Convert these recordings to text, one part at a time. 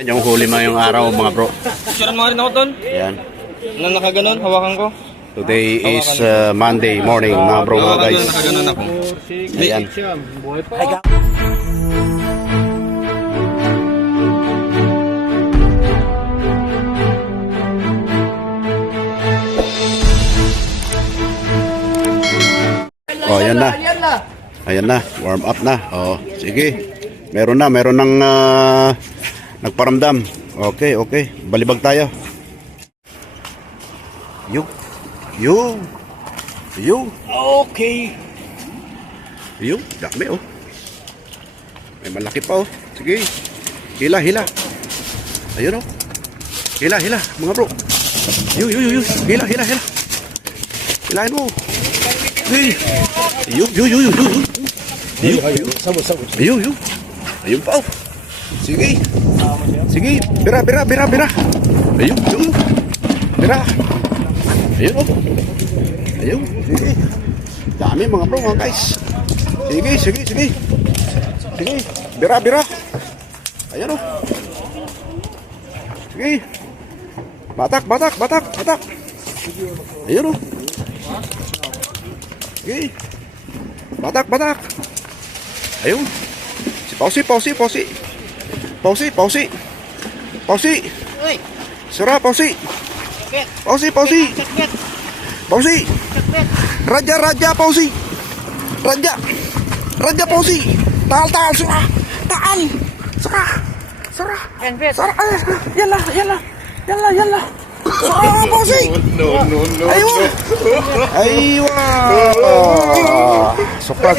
Yan yung huli ngayong araw mga bro. Picturean mo rin ako doon. Yan. Na nakaganon, hawakan ko. Today is Monday morning mga bro mga guys. Nakaganon ako. Ayan. Oh, ayan na. Ayan na, warm up na. Oh, sige. Meron nang nagparamdam. Okay. Balibag tayo. Yo. Okay. Yo, dami oh. May malaki pa oh. Sige. Hila. Ayun oh. Hila, mga bro. Yo. Hila. Hilahin mo. Hey. Yo. Yo. Ayun pa oh. Sige. Bira. Ayun. Bira. Ayun oh. Ayun. Sige. Dami mga bro mga guys. Sige. Bira. Ayun oh. Sige. Batak. Ayun oh. Sige. Batak. Ayun. Si Pausi. Sira, Pausi. Raja, Pausi. Raja, Pausi. Taal, sira. Taal. Sira. Yalla. Pausi. Aywa. Sokra.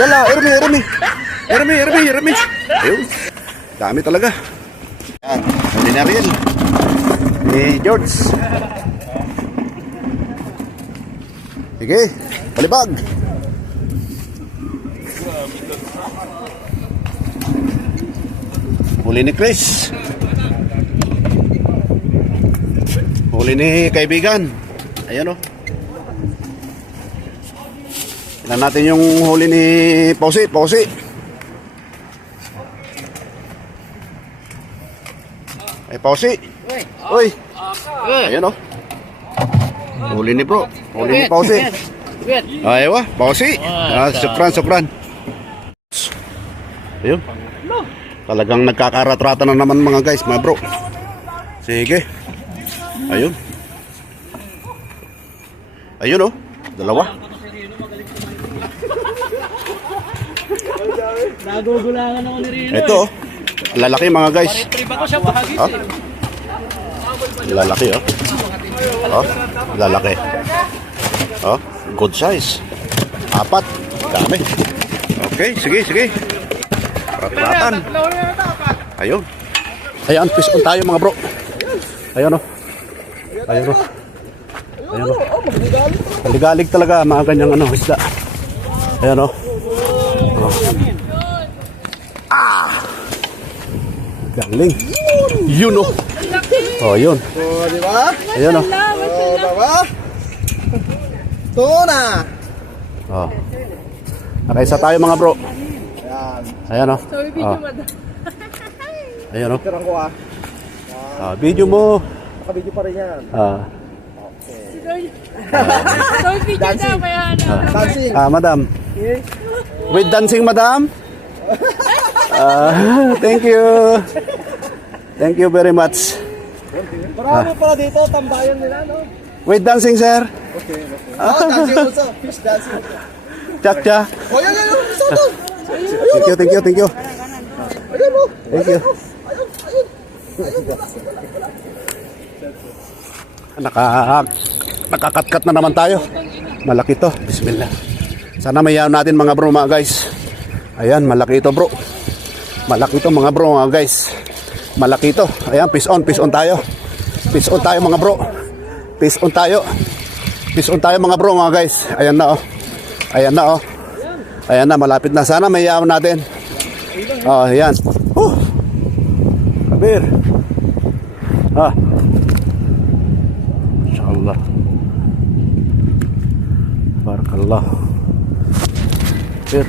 Yalla, Ermi. Ayun. Dami talaga. Yan, sabi na rin. George. Sige, palibag. Huli ni Chris. Huli ni kaibigan. Ayan o. Tignan natin yung huli ni Pausi. Ay, Pausi. Uy. Ayan o. Huli ni bro. Huli ni Pausi. Aywa, Pausi. Sukran. Ayun. Talagang nagkakaratrata na naman mga guys, mga bro. Sige. Ayun o. Dalawa. Nagugulangan ako ni Rino. Ito oh. Lalaki mga guys. Trip ako siya bahagi. Lalaki oh. Lalaki. Good size. 4. Dami. Okay, sige. Ratratan. Ayun. Ayan, fish on tayo mga bro. Ayun oh. Maligalig talaga mga ganyang isda. Ayan oh. Galing. Yun oh. Oh, yun. Oh, di ba? Ayun oh. Oh, baba. Tuna. Oh. Nakaisa tayo mga bro. Ayan oh. Ayan oh. Tirang ko ah. Video mo. Nakabidyo pa rin yan. Dancing. Madam. With dancing, madam? Thank you very much. Marami pala dito, tambayan nila, no? With dancing, sir? Okay. Dancing also. Fish dancing. Cha. Oh, yan. Soto. Thank you. Ayun mo. Thank you. Nakakatkat na naman tayo. Malaki to. Bismillah. Sana mayaw natin mga bro mga guys. Ayan, malaki ito bro. Malaki ito mga bro mga guys. Malaki ito. Ayan, fish on tayo. Fish on tayo mga bro. Fish on tayo mga bro mga guys. Ayan na oh. Ayan na, malapit na. Sana mayaw natin. Oh, ayan. Kabir. Inshallah. Barakallah. Kabir.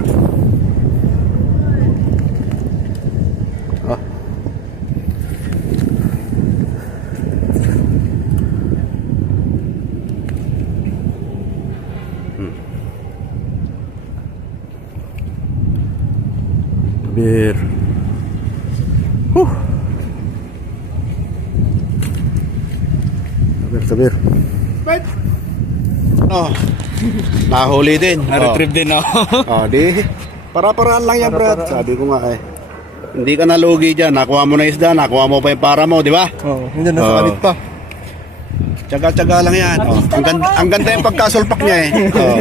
Sabir. Oh, nahuli din. Na-retrieve din ako. Oh, di. Para-paraan lang yan, Brad. Sabi ko nga eh. Hindi ka nalugi dyan. Nakuha mo na isda, nakuha mo pa yung para mo, di ba? Oo, hindi nasa kabit pa. Tsaga-tsaga lang yan. Oh, ang ganda yung pagkasulpak niya eh. Oh.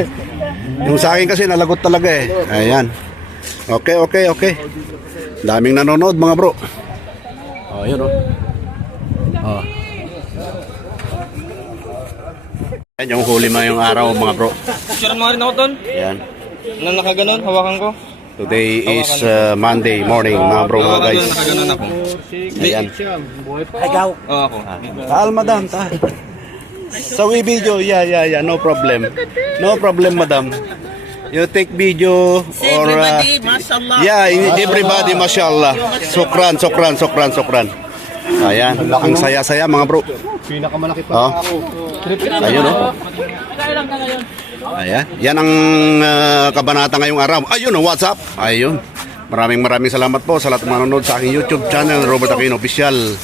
Yung sa akin kasi nalagot talaga eh. Ayan. Okay. Daming nanonood mga bro. Oh, yun oh. Oh. Yan yung huli mo yung araw mga bro. Picturean mo rin ako doon. Ayan. Na nakaganon, hawakan ko. Today is Monday morning mga bro mga guys. Nakaganon ako. Ayan. Oo, ako. Taal madam, taal. Sa video, yeah, no problem. No problem madam. You take video or mashallah. yeah, everybody mashallah. Sukran. Ayan, ang saya-saya mga bro. Pinakamalaki pa. Oh. Ayun oh. Ayan, yan ang kabanata ngayong araw. Ayun oh, what's up? Ayun. Maraming salamat po sa lahat ng manonood sa aking YouTube channel, Robert Aquino Official.